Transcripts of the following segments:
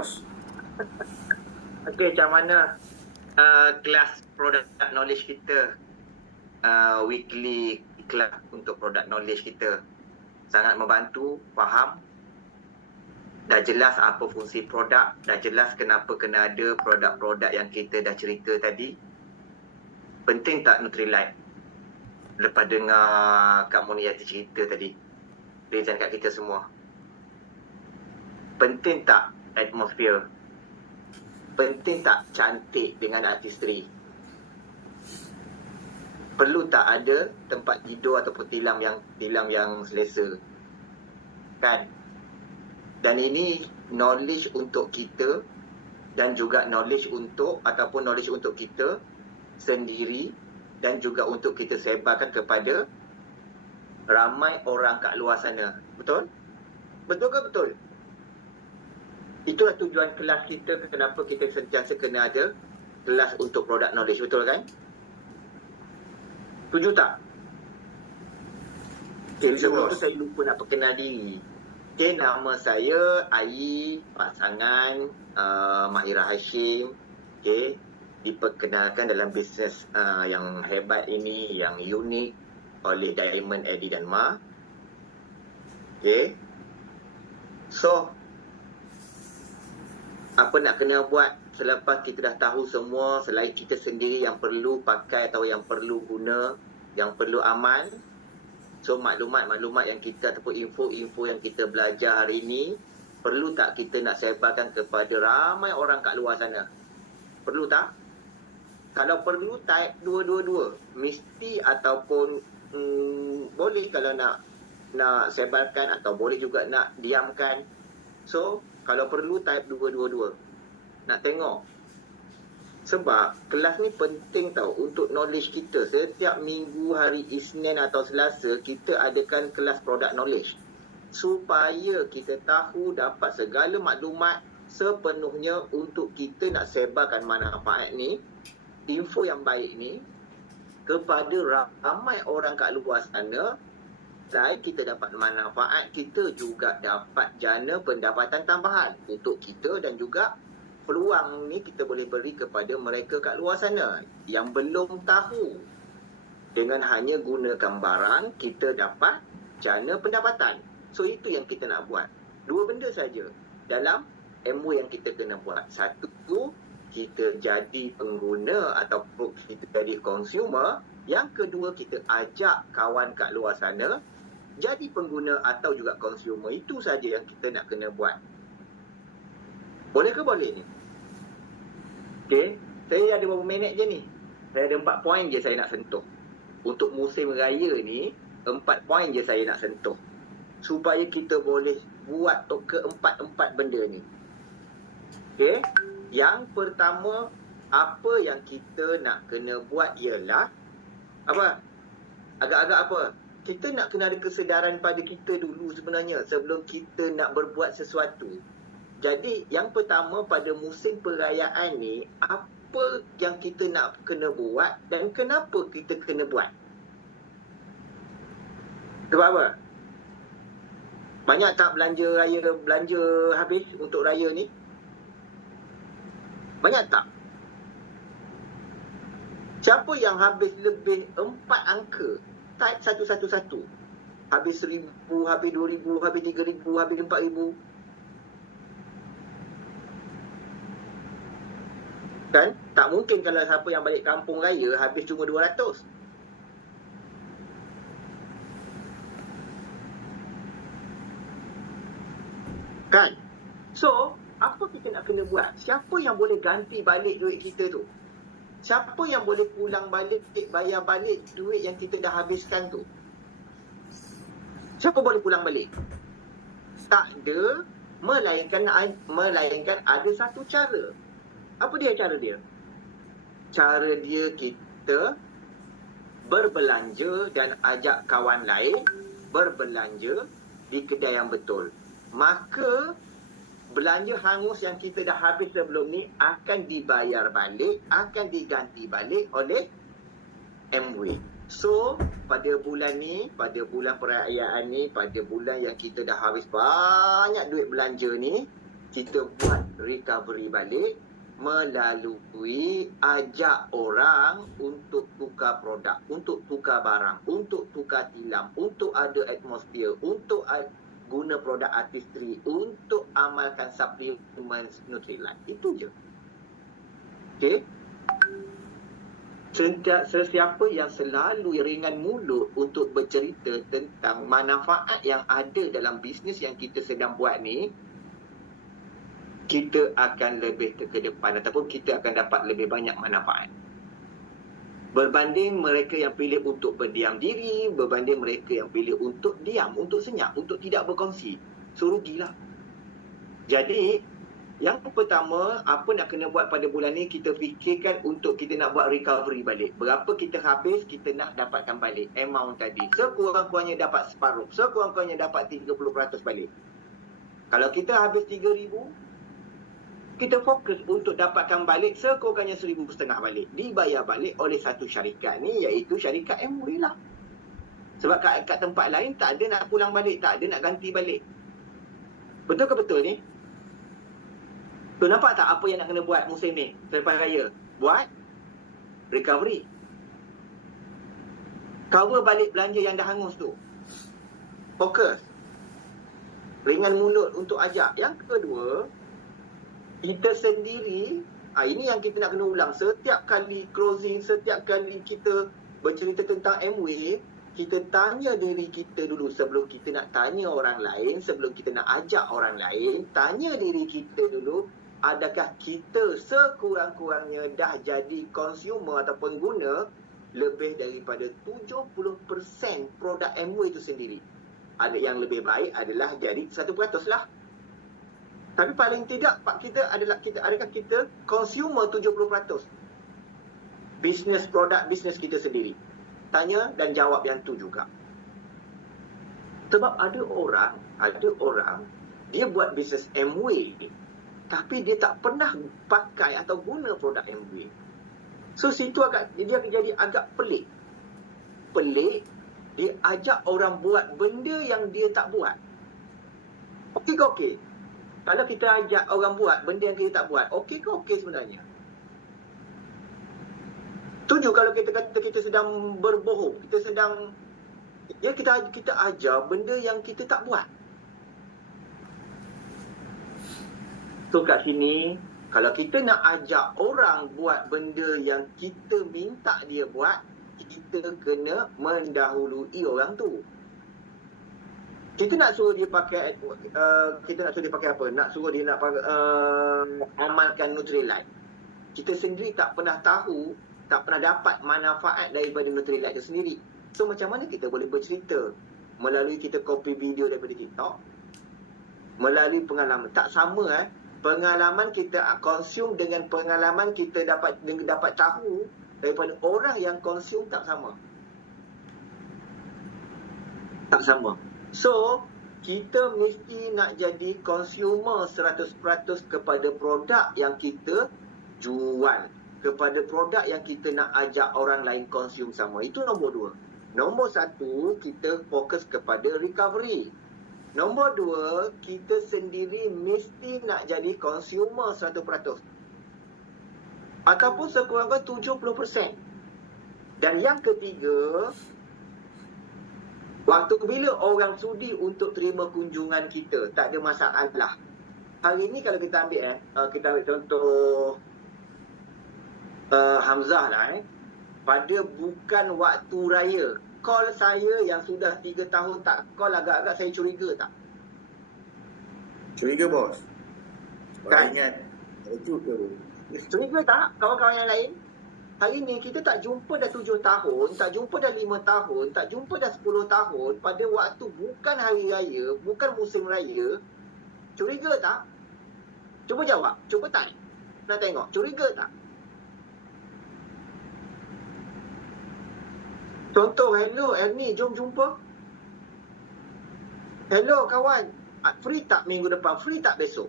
course. Okey, macam mana kelas product knowledge kita, weekly kelas untuk product knowledge kita sangat membantu, faham, dah jelas apa fungsi produk, dah jelas kenapa kena ada produk-produk yang kita dah cerita tadi. Penting tak Nutrilite lepas dengar Kak Muniati cerita tadi, present kat kita semua? Penting tak atmosphere? Penting tak cantik dengan artistry? Perlu tak ada tempat tidur ataupun tilam yang selesa? Kan? Dan ini knowledge untuk kita dan juga knowledge untuk kita sendiri dan juga untuk kita sebarkan kepada ramai orang kat luar sana. Betul? Betul ke betul? Itulah tujuan kelas kita, kenapa kita sentiasa kena ada kelas untuk product knowledge. Betul kan? Setuju tak? Okay, sebelum tu saya lupa nak perkenal diri. Okay, nama saya Ai, pasangan Mahira Hashim. Okay, diperkenalkan dalam bisnes yang hebat ini, yang unik oleh Diamond, Eddie dan Ma. Okay. So, apa nak kena buat selepas kita dah tahu semua, selain kita sendiri yang perlu pakai atau yang perlu guna, yang perlu amal. So maklumat-maklumat yang kita ataupun info-info yang kita belajar hari ini, perlu tak kita nak sebarkan kepada ramai orang kat luar sana? Perlu tak? Kalau perlu, type 222. Mesti ataupun boleh kalau nak sebarkan, atau boleh juga nak diamkan. So kalau perlu, type 222. Nak tengok. Sebab kelas ni penting tau untuk knowledge kita. Setiap minggu hari Isnin atau Selasa, kita adakan kelas product knowledge. Supaya kita tahu, dapat segala maklumat sepenuhnya untuk kita nak sebarkan manfaat ni, info yang baik ni, kepada ramai orang kat luar sana. Selain kita dapat manfaat, kita juga dapat jana pendapatan tambahan untuk kita, dan juga peluang ni kita boleh beri kepada mereka kat luar sana yang belum tahu. Dengan hanya gunakan barang, kita dapat jana pendapatan. So itu yang kita nak buat. Dua benda saja dalam MO yang kita kena buat. Satu, kita jadi pengguna ataupun kita jadi consumer. Yang kedua, kita ajak kawan kat luar sana jadi pengguna atau juga consumer. Itu saja yang kita nak kena buat. Boleh ke boleh ni? Okay, saya ada berapa minit je ni? Saya ada 4 poin je saya nak sentuh. Untuk musim raya ni, 4 poin je saya nak sentuh. Supaya kita boleh buat keempat-empat benda ni. Okay, yang pertama, apa yang kita nak kena buat ialah apa? Agak-agak apa? Kita nak kena ada kesedaran pada kita dulu sebenarnya sebelum kita nak berbuat sesuatu. Jadi yang pertama, pada musim perayaan ni, apa yang kita nak kena buat dan kenapa kita kena buat? Sebab apa? Banyak tak belanja habis untuk raya ni? Banyak tak? Siapa yang habis lebih 4 angka? Type 111. Habis 1,000, habis 2,000, habis 3,000, habis 4,000. Kan? Tak mungkin kalau siapa yang balik kampung raya habis cuma 200. Kan? So, apa kita nak kena buat? Siapa yang boleh ganti balik duit kita tu? Siapa yang boleh pulang balik, bayar balik duit yang kita dah habiskan tu? Siapa boleh pulang balik? Tak ada, melainkan ada satu cara. Apa dia cara dia? Cara dia kita berbelanja dan ajak kawan lain berbelanja di kedai yang betul. Maka belanja hangus yang kita dah habis sebelum ni akan dibayar balik, akan diganti balik oleh MW. So, pada bulan ni, pada bulan perayaan ni, pada bulan yang kita dah habis banyak duit belanja ni, kita buat recovery balik melalui ajak orang untuk tukar produk, untuk tukar barang, untuk tukar tilam, untuk ada atmosphere, untuk guna produk artistry, untuk amalkan suplemen Nutrilite. Itu je. Okey? Sesiapa yang selalu ringan mulut untuk bercerita tentang manfaat yang ada dalam bisnes yang kita sedang buat ni, kita akan lebih ke depan ataupun kita akan dapat lebih banyak manfaat. Berbanding mereka yang pilih untuk berdiam diri, berbanding mereka yang pilih untuk diam, untuk senyap, untuk tidak berkongsi. So, rugilah. Jadi, yang pertama, apa nak kena buat pada bulan ni, kita fikirkan untuk kita nak buat recovery balik. Berapa kita habis, kita nak dapatkan balik amount tadi. Sekurang-kurangnya dapat separuh. Sekurang-kurangnya dapat 30% balik. Kalau kita habis 3,000, kita fokus untuk dapatkan balik sekurang-kurangnya 1,500 balik. Dibayar balik oleh satu syarikat ni, iaitu syarikat Amway lah. Sebab kat tempat lain tak ada nak pulang balik, tak ada nak ganti balik. Betul ke betul ni? Tu nampak tak apa yang nak kena buat musim ni selepas raya? Buat recovery. Cover balik belanja yang dah hangus tu. Fokus. Ringan mulut untuk ajak. Yang kedua, kita sendiri, ini yang kita nak kena ulang. Setiap kali closing, setiap kali kita bercerita tentang Amway, kita tanya diri kita dulu sebelum kita nak tanya orang lain, sebelum kita nak ajak orang lain, tanya diri kita dulu, adakah kita sekurang-kurangnya dah jadi consumer atau pengguna lebih daripada 70% produk Amway itu sendiri. Ada yang lebih baik adalah jadi 1% lah. Tapi paling tidak kita adalah adakah kita consumer 70% bisnes produk bisnes kita sendiri. Tanya dan jawab yang tu juga. Sebab ada orang dia buat bisnes Amway tapi dia tak pernah pakai atau guna produk Amway. So situ dia jadi agak pelik. Dia ajak orang buat benda yang dia tak buat. Okey ke okey? Kalau kita ajak orang buat benda yang kita tak buat, okey ke okey sebenarnya? Setuju kalau kita kata kita sedang berbohong, kita sedang kita ajar benda yang kita tak buat. So kat sini, kalau kita nak ajak orang buat benda yang kita minta dia buat, kita kena mendahului orang tu. Kita nak suruh dia pakai apa? Nak suruh dia nak amalkan Nutrilite. Kita sendiri tak pernah tahu, tak pernah dapat manfaat daripada Nutrilite itu sendiri. So macam mana kita boleh bercerita? Melalui kita copy video daripada TikTok, melalui pengalaman. Tak sama pengalaman kita consume dengan pengalaman kita dapat tahu daripada orang yang consume tak sama. Tak sama. So, kita mesti nak jadi consumer 100% kepada produk yang kita jual. Kepada produk yang kita nak ajak orang lain consume sama. Itu nombor 2. Nombor 1, kita fokus kepada recovery. Nombor 2, kita sendiri mesti nak jadi consumer 100%. Ataupun sekurang-kurangnya 70%. Dan yang ketiga, waktu bila orang sudi untuk terima kunjungan kita, tak ada masalah. Hari ni kalau kita ambil kita ambil contoh Hamzah lah pada bukan waktu raya, call saya yang sudah 3 tahun tak call, agak-agak saya curiga tak? Curiga bos. Kan? Ingat itu ke? Curiga tak kawan-kawan yang lain? Hari ni kita tak jumpa dah 7 tahun, tak jumpa dah 5 tahun, tak jumpa dah 10 tahun pada waktu bukan hari raya, bukan musim raya. Curiga tak? Cuba jawab, cuba tanya. Nak tengok, curiga tak? Contoh, hello Ernie, jom jumpa. Hello kawan, free tak minggu depan, free tak besok?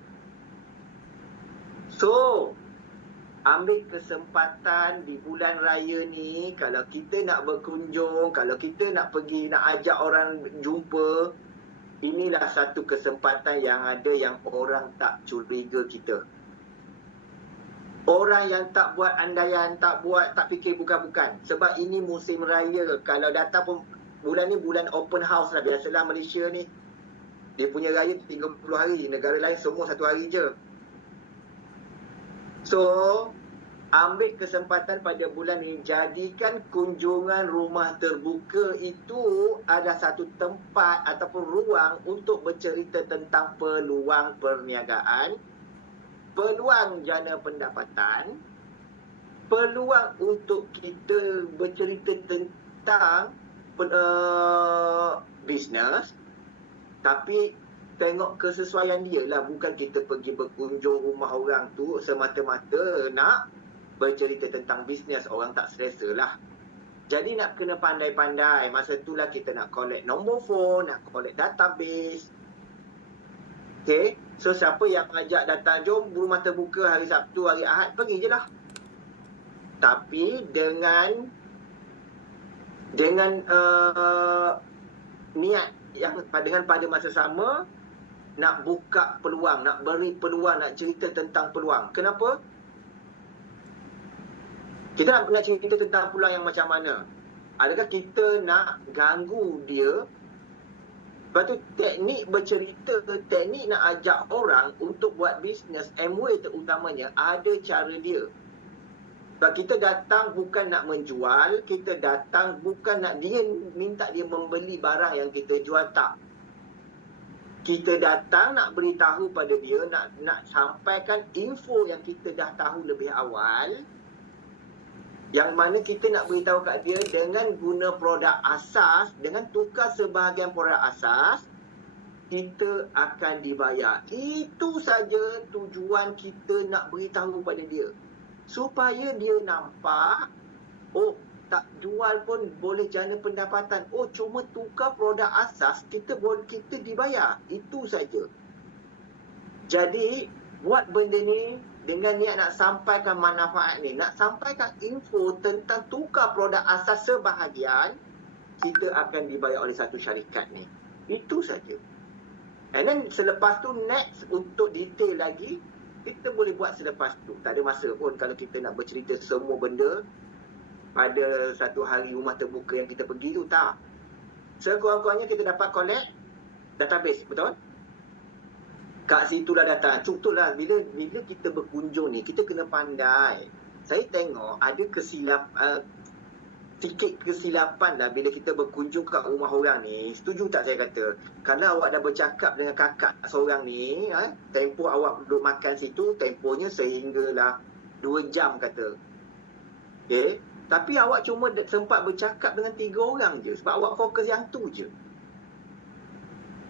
So, ambil kesempatan di bulan raya ni, kalau kita nak berkunjung, kalau kita nak pergi, nak ajak orang jumpa, inilah satu kesempatan yang ada yang orang tak curiga kita. Orang yang tak buat andaian, tak fikir bukan-bukan. Sebab ini musim raya. Kalau datang pun, bulan ni bulan open house lah. Biasalah Malaysia ni, dia punya raya 30 hari. Negara lain semua 1 hari je. So, ambil kesempatan pada bulan ni, jadikan kunjungan rumah terbuka itu ada satu tempat ataupun ruang untuk bercerita tentang peluang perniagaan, peluang jana pendapatan, peluang untuk kita bercerita tentang bisnes, tapi tengok kesesuaian dia lah. Bukan kita pergi berkunjung rumah orang tu semata-mata nak bercerita tentang bisnes, orang tak selesa lah. Jadi nak kena pandai-pandai. Masa itulah kita nak collect nombor phone, nak collect database. Okay, so siapa yang ajak datang, jom rumah terbuka hari Sabtu, hari Ahad, pergi je lah. Tapi dengan niat yang dengan pada masa sama nak buka peluang, nak beri peluang, nak cerita tentang peluang. Kenapa? Kita nak cerita tentang peluang yang macam mana? Adakah kita nak ganggu dia? Lepas tu teknik bercerita, teknik nak ajak orang untuk buat bisnes, MWay terutamanya, ada cara dia. Sebab kita datang bukan nak menjual, kita datang bukan nak dia minta dia membeli barang yang kita jual, tak. Kita datang nak beritahu pada dia, nak sampaikan info yang kita dah tahu lebih awal, yang mana kita nak beritahu kat dia dengan guna produk asas, dengan tukar sebahagian produk asas, kita akan dibayar. Itu saja tujuan kita nak beritahu pada dia. Supaya dia nampak, oh tak jual pun boleh jana pendapatan. Oh cuma tukar produk asas, kita dibayar. Itu saja. Jadi buat benda ni dengan niat nak sampaikan manfaat ni, nak sampaikan info tentang tukar produk asas sebahagian, kita akan dibayar oleh satu syarikat ni. Itu saja. And then selepas tu next untuk detail lagi, kita boleh buat selepas tu. Tak ada masa pun kalau kita nak bercerita semua benda pada satu hari rumah terbuka yang kita pergi tu, tak. Sekurang-kurangnya kita dapat collect database, betul? Kat situlah datang. Cukuplah bila kita berkunjung ni, kita kena pandai. Saya tengok ada sikit kesilapan lah bila kita berkunjung kat rumah orang ni. Setuju tak saya kata? Kalau awak dah bercakap dengan kakak seorang ni, tempoh awak duduk makan situ, tempohnya sehinggalah 2 jam kata. Okay? Tapi awak cuma sempat bercakap dengan 3 orang je. Sebab awak fokus yang tu je.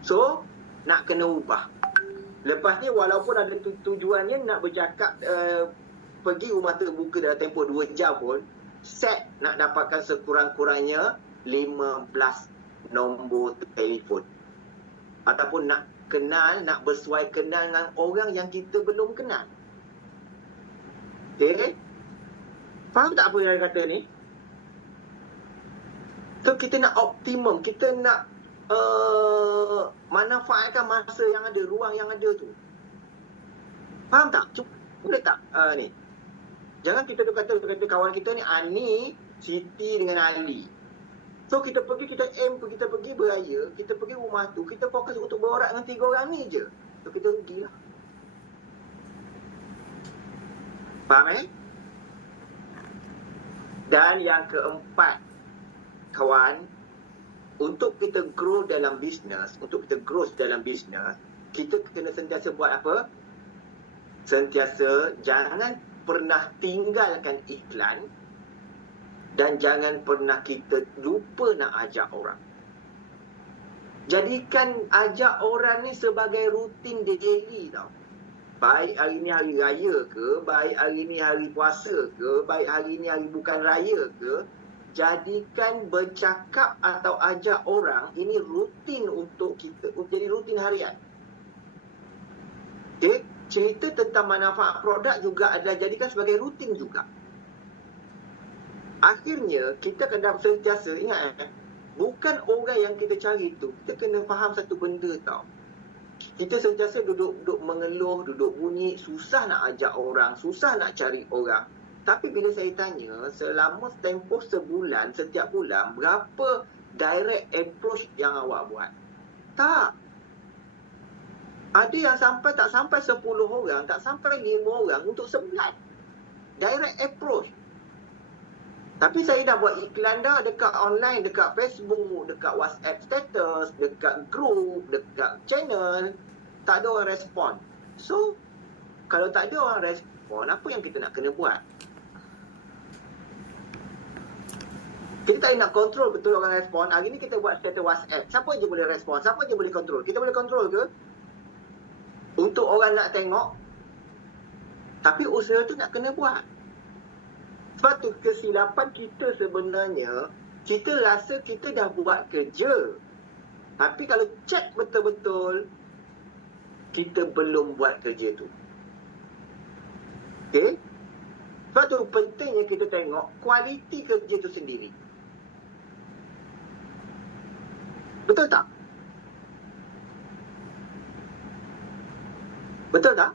So, nak kena ubah. Lepas ni walaupun ada tujuannya nak bercakap pergi rumah terbuka dalam tempoh 2 jam pun, set nak dapatkan sekurang-kurangnya 15 nombor telefon. Ataupun nak kenal, nak bersuai kenal dengan orang yang kita belum kenal. Okay? Faham tak apa yang saya kata ni? So kita nak optimum, kita nak manfaatkan masa yang ada, ruang yang ada tu. Faham tak? Boleh tak? Ni. Jangan kita kata kawan kita ni Ani, Siti dengan Ali. So kita pergi beraya, kita pergi rumah tu, kita fokus untuk berorak dengan 3 orang ni je. So kita rugilah. Faham Dan yang keempat, kawan, untuk kita grow dalam bisnes, kita kena sentiasa buat apa? Sentiasa jangan pernah tinggalkan iklan dan jangan pernah kita lupa nak ajak orang. Jadikan ajak orang ni sebagai rutin daily tau. Baik hari ni hari raya ke, baik hari ni hari puasa ke, baik hari ni hari bukan raya ke, jadikan bercakap atau ajak orang ini rutin untuk kita, jadi rutin harian. Okay? Cerita tentang manfaat produk juga adalah jadikan sebagai rutin juga. Akhirnya kita kena sentiasa ingat, bukan orang yang kita cari tu. Kita kena faham satu benda tau. Kita sentiasa duduk mengeluh, duduk bunyi, susah nak ajak orang, susah nak cari orang. Tapi bila saya tanya, selama tempoh sebulan, setiap bulan, berapa direct approach yang awak buat? Tak. Ada yang tak sampai 10 orang, tak sampai 5 orang untuk sebulan. Direct approach. Tapi saya dah buat iklan dah dekat online, dekat Facebook, dekat WhatsApp status, dekat group, dekat channel. Tak ada orang respon. So, kalau tak ada orang respon, apa yang kita nak kena buat? Kita tak nak kontrol betul orang respon. Hari ni kita buat status WhatsApp. Siapa je boleh respon? Siapa je boleh kontrol? Kita boleh kontrol ke? Untuk orang nak tengok. Tapi usaha tu nak kena buat. Sebab tu kesilapan kita sebenarnya, kita rasa kita dah buat kerja. Tapi kalau cek betul-betul, kita belum buat kerja tu. Okay? Sebab tu pentingnya kita tengok kualiti kerja tu sendiri. Betul tak? Betul tak?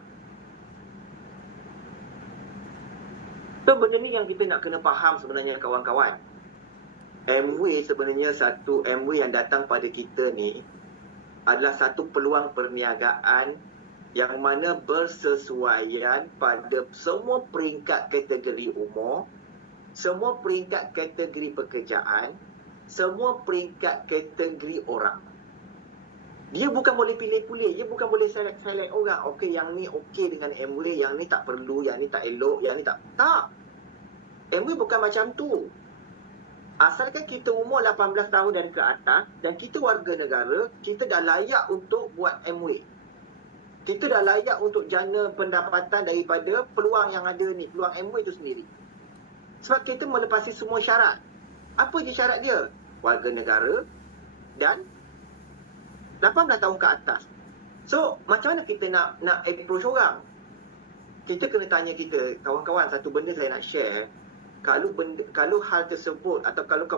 So benda ni yang kita nak kena faham sebenarnya kawan-kawan. Amway sebenarnya satu Amway yang datang pada kita ni adalah satu peluang perniagaan yang mana bersesuaian pada semua peringkat kategori umur, semua peringkat kategori pekerjaan, semua peringkat kategori orang. Dia bukan boleh pilih-pilih, dia bukan boleh select orang. Okey, yang ni okey dengan Amway, yang ni tak perlu, yang ni tak elok, yang ni tak. Tak. Amway bukan macam tu. Asalkan kita umur 18 tahun dan ke atas dan kita warga negara, kita dah layak untuk buat Amway. Kita dah layak untuk jana pendapatan daripada peluang yang ada ni, peluang Amway tu sendiri. Sebab kita melepasi semua syarat. Apa je syarat dia? Warga negara dan 18 tahun ke atas. So, macam mana kita nak approach orang? Kita kena tanya kita, kawan-kawan, satu benda saya nak share. Kalau hal tersebut atau kalau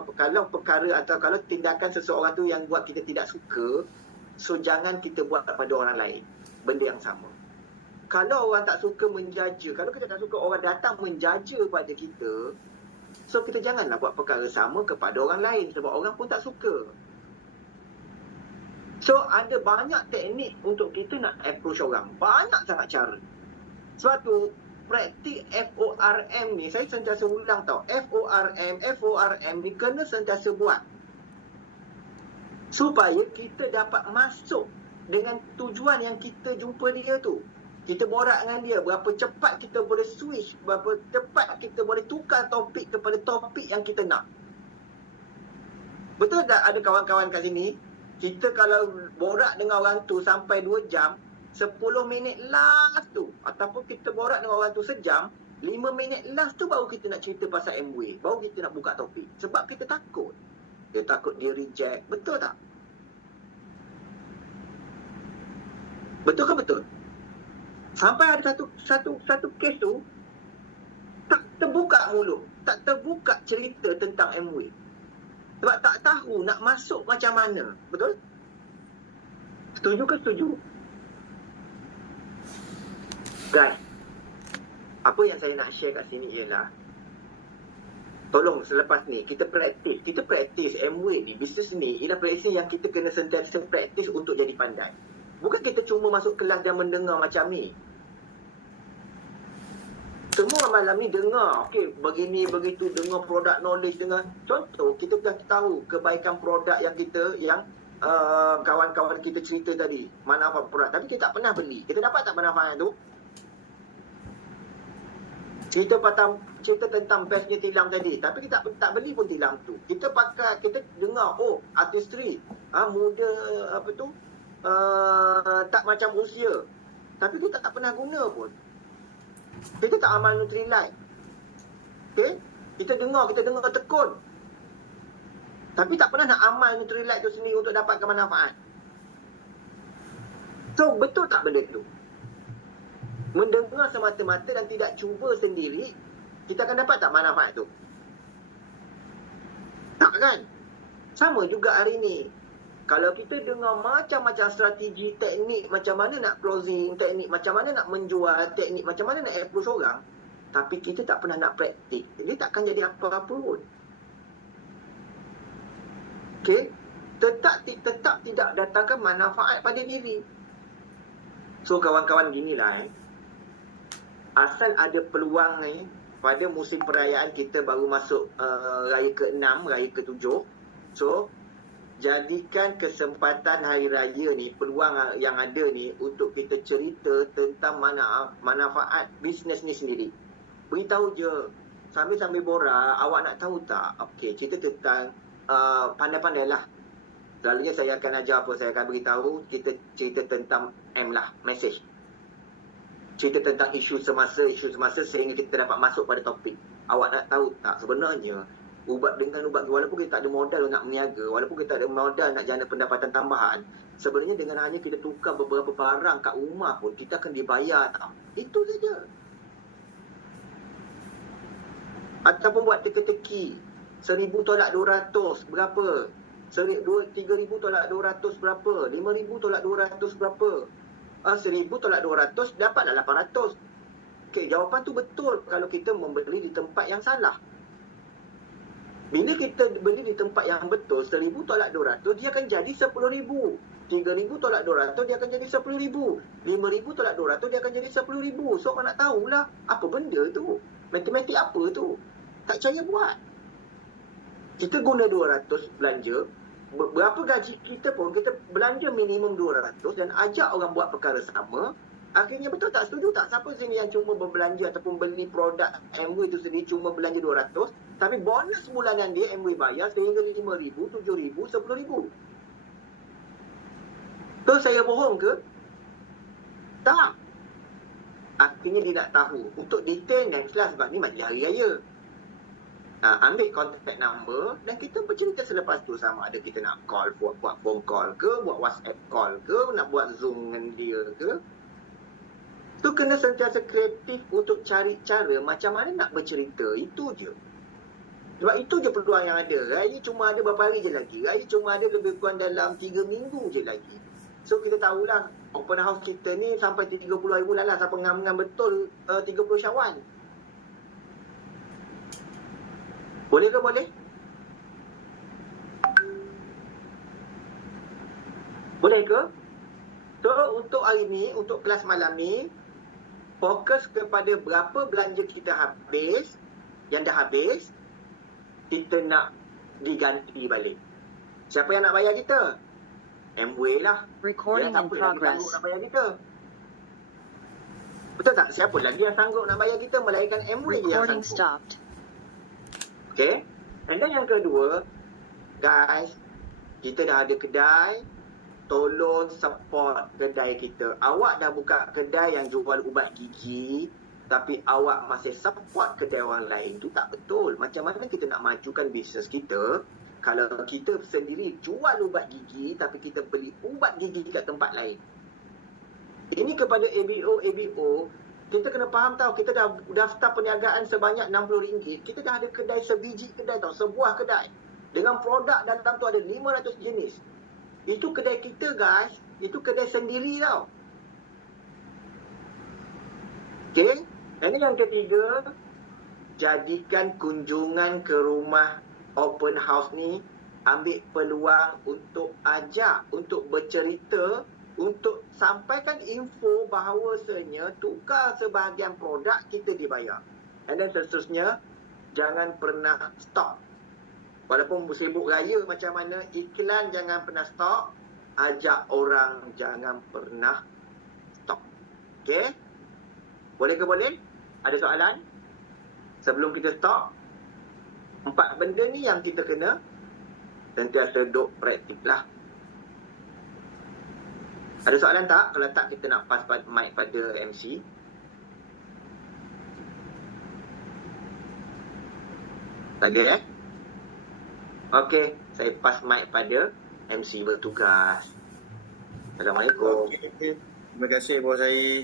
perkara atau kalau tindakan seseorang tu yang buat kita tidak suka, so jangan kita buat pada orang lain benda yang sama. Kalau orang tak suka menjaja, kalau kita tak suka orang datang menjaja pada kita, so kita janganlah buat perkara sama kepada orang lain sebab orang pun tak suka. So, ada banyak teknik untuk kita nak approach orang. Banyak sangat cara. Sebab tu, praktik FORM ni, saya sentiasa ulang tau. FORM ni kena sentiasa buat. Supaya kita dapat masuk dengan tujuan yang kita jumpa dia tu. Kita borak dengan dia, berapa cepat kita boleh switch, berapa cepat kita boleh tukar topik kepada topik yang kita nak. Betul tak ada kawan-kawan kat sini? Kita kalau borak dengan orang tu sampai 2 jam, 10 minit last tu, ataupun kita borak dengan orang tu sejam, 5 minit last tu baru kita nak cerita pasal Amway. Baru kita nak buka topik. Sebab kita takut. Dia takut dia reject. Betul tak? Betul ke betul? Sampai ada satu kes tu, tak terbuka mulut. Tak terbuka cerita tentang Amway. Sebab tak tahu nak masuk macam mana. Betul? Setuju ke setuju? Guys, apa yang saya nak share kat sini ialah, tolong selepas ni kita praktis Amway ni, bisnes ni ialah praktis yang kita kena sentiasa praktis untuk jadi pandai. Bukan kita cuma masuk kelas dan mendengar macam ni. Semua malam ni dengar, okey, begini, begitu, dengar produk knowledge, dengar. Contoh, kita dah tahu kebaikan produk yang kawan-kawan kita cerita tadi. Manfaat produk. Tapi kita tak pernah beli. Kita dapat tak manfaat tu? Cerita tentang bestnya tilam tadi. Tapi kita tak beli pun tilam tu. Kita dengar, oh, artistry. Muda, tak macam usia. Tapi kita tak pernah guna pun. Kita tak amal Nutrilite. Okay? Kita dengar tekun. Tapi tak pernah nak amal Nutrilite tu sendiri untuk dapatkan manfaat. So, betul tak benda tu? Mendengar semata-mata dan tidak cuba sendiri, kita akan dapat tak manfaat tu? Tak kan? Sama juga hari ni. Kalau kita dengar macam-macam strategi, teknik macam mana nak closing, teknik macam mana nak menjual, teknik macam mana nak approach orang, tapi kita tak pernah nak praktik, dia takkan jadi apa-apa pun. Okay? Tetap tidak datangkan manfaat pada diri. So kawan-kawan ginilah asal ada peluang pada musim perayaan kita baru masuk raya ke-6, raya ke-7. So jadikan kesempatan hari raya ni, peluang yang ada ni untuk kita cerita tentang manfaat bisnes ni sendiri. Beritahu je. Sambil-sambil borak, awak nak tahu tak? Okey, cerita tentang pandai-pandai lah. Selalunya saya akan ajar apa? Saya akan beritahu, kita cerita tentang M lah, message. Cerita tentang isu semasa sehingga kita dapat masuk pada topik. Awak nak tahu tak? Sebenarnya, walaupun kita tak ada modal nak meniaga, walaupun kita tak ada modal nak jana pendapatan tambahan, sebenarnya dengan hanya kita tukar beberapa barang kat rumah pun, kita akan dibayar tau. Itu saja. Ataupun buat teka-teki. 1,000 tolak 200 berapa? 3,000 tolak 200 berapa? 5,000 tolak 200 berapa? 1,000 tolak 200 dapatlah 800. Okey, jawapan tu betul kalau kita membeli di tempat yang salah. Bila kita beli di tempat yang betul, 1,000 tolak 200 dia akan jadi 10,000. 3,000 tolak 200 dia akan jadi 10,000. 5,000 tolak 200 dia akan jadi 10,000. So, mana tahulah apa benda tu. Matematik apa tu. Tak percaya buat. Kita guna 200 belanja. Berapa gaji kita pun, kita belanja minimum 200 dan ajak orang buat perkara sama. Akhirnya betul tak? Setuju tak? Siapa sini yang cuma berbelanja ataupun beli produk Amway itu sendiri cuma belanja 200, tapi bonus bulanan dia Amway bayar sehingga 5,000, 7,000, 10,000. Tu saya bohong ke? Tak. Akhirnya dia nak tahu. Untuk detail next lah sebab ni majlis hari raya. Ambil contact number dan kita bercerita selepas tu, sama ada kita nak call, buat phone call ke, buat WhatsApp call ke, nak buat Zoom dengan dia ke. Tu kena sentiasa kreatif untuk cari cara macam mana nak bercerita. Itu je. Sebab itu je peluang yang ada. Raya cuma ada berapa hari je lagi. Raya cuma ada lebih kurang dalam 3 minggu je lagi. So kita tahulah open house kita ni sampai 30 hari bulan lah. Sampai ngam-ngam betul 30 Syawal. Boleh ke boleh? Boleh ke? So untuk hari ni, untuk kelas malam ni, fokus kepada berapa belanja kita habis, yang dah habis, kita nak diganti balik. Siapa yang nak bayar kita? Amway lah. Recording in progress. Nak bayar kita. Betul tak? Siapa lagi yang sanggup nak bayar kita melainkan Amway je yang Recording sanggup. stopped. Okay? And then yang kedua, guys, kita dah ada kedai, tolong support kedai kita. Awak dah buka kedai yang jual ubat gigi, tapi awak masih support kedai orang lain. Itu tak betul. Macam mana kita nak majukan bisnes kita kalau kita sendiri jual ubat gigi, tapi kita beli ubat gigi kat tempat lain? Ini kepada ABO, kita kena faham tau, kita dah daftar perniagaan sebanyak RM60. Kita dah ada kedai, sebiji kedai tau, sebuah kedai. Dengan produk dalam tu ada 500 jenis. Itu kedai kita, guys. Itu kedai sendiri tau. Okay? Dan yang ketiga, jadikan kunjungan ke rumah open house ni, ambil peluang untuk ajak, untuk bercerita, untuk sampaikan info bahawasanya tukar sebahagian produk kita dibayar. And then seterusnya, jangan pernah stop. Walaupun sibuk raya macam mana, iklan jangan pernah stop. Ajak orang jangan pernah stop. Okay? Boleh ke boleh? Ada soalan? Sebelum kita stop, 4 benda ni yang kita kena sentiasa duk praktik lah. Ada soalan tak? Kalau tak, kita nak pass mic pada MC. Tak ada Okey, saya pass mic pada MC bertugas. Assalamualaikum. Okay. Terima kasih bos saya.